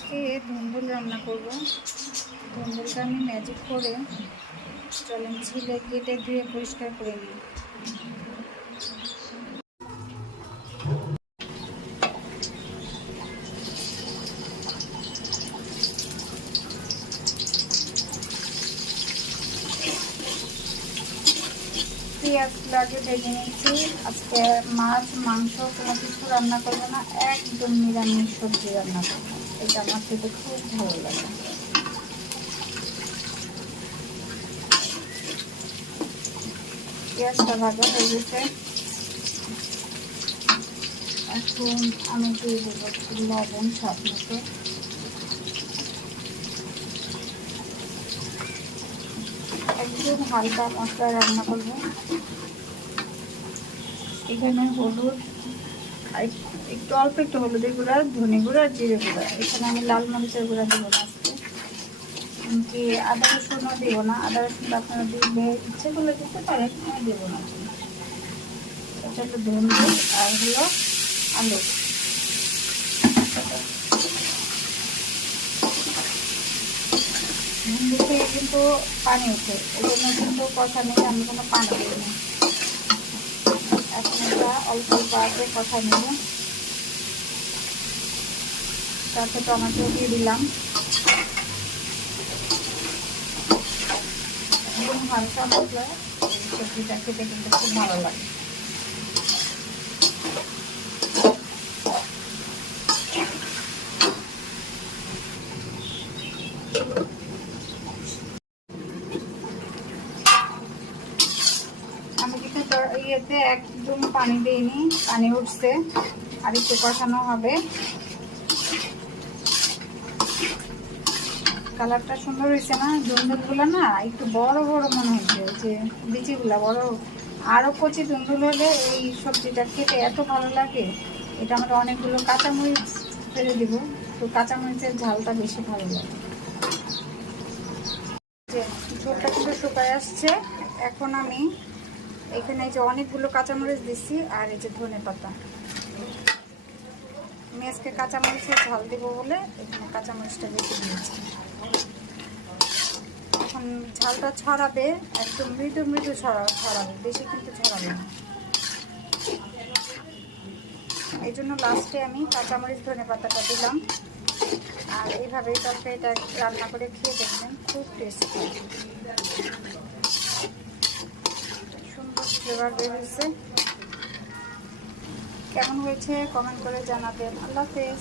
আজকে ধুন্দুল রান্না করব। ধুন্দুলটা আমি ম্যাজিক করে চলেন ছিলে কেটে ধুয়ে পরিষ্কার করে নিই। পেঁয়াজগুলো ভেজে নিয়েছি। আজকে মাছ মাংস কোনো কিছু রান্না করবো না, একদম নিরামিষ সবজি রান্না করবো। এটা আমার খেতে খুব ভালো লাগে। পেঁয়াজটা ভাজা হয়ে গেছে, এখন আমি দিয়ে দেবো লবণ স্বাদ মতো। একদম হালকা মশলা রান্না করবো। এখানে হলুদ, একটু অল্প একটু হলুদের গুঁড়া, ধনে গুঁড়া, জিরে গুঁড়া। এখানে আমি লাল মরিচের গুঁড়া দেবো না আজকে। এমনকি আদা রসুনও দেবো না। আদা রসুন আপনারা দিলে ইচ্ছে করলে দিতে পারেন, আমি দেবো না। এটা হলো ধুন্দুল আর হলো আলু। ধুন্দুল থেকে কিন্তু পানি ওঠে, এই জন্য কিন্তু কথা নেই আমি কোনো পানি দিই না। এখন এটা অল্প অল্প আগে কথা নেব। তারপর টমেটো দিয়ে দিলাম। এবং হালকা মশলা সবজিটা খেতে কিন্তু খুব ভালো লাগে। আমি কিন্তু ইয়েতে একদম পানি দিইনি, পানি উঠছে, আর একটু কষানো হবে। কালারটা সুন্দর হয়েছে না? ধুন্দুলগুলো না একটু বড় বড় মনে হচ্ছে, যে বিচিগুলো বড়। আরও কচি ধুন্দুল হলে এই সবজিটা খেতে এত ভালো লাগে। এটা আমরা অনেকগুলো কাঁচামরিচ ফেলে দিব, তো কাঁচামরিচের ঝালটা বেশি ভালো লাগে। যে ঝোলটা কিন্তু শুকায় আসছে, এখন আমি এখানে এই যে অনেকগুলো কাঁচামরিচ দিচ্ছি, আর এই যে ধনে পাতা। আমি আজকে কাঁচামরিচের ঝাল দেবো বলে এখানে কাঁচামরিচটা বেশি দিয়েছি। এখন ঝালটা ছড়াবে, একদম মৃদু মৃদু ছড়াবে, বেশি কিন্তু ছড়াবে না। এই জন্য লাস্টে আমি কাঁচামরিচ ধনে পাতাটা দিলাম। আর এইভাবে তরকারিটা রান্না করে খেয়ে দেখবেন, খুব টেস্টি, সুন্দর ফ্লেভার বের হয়েছে। কেমন হয়েছে কমেন্ট করে জানাবেন। আল্লাহ হাফেজ।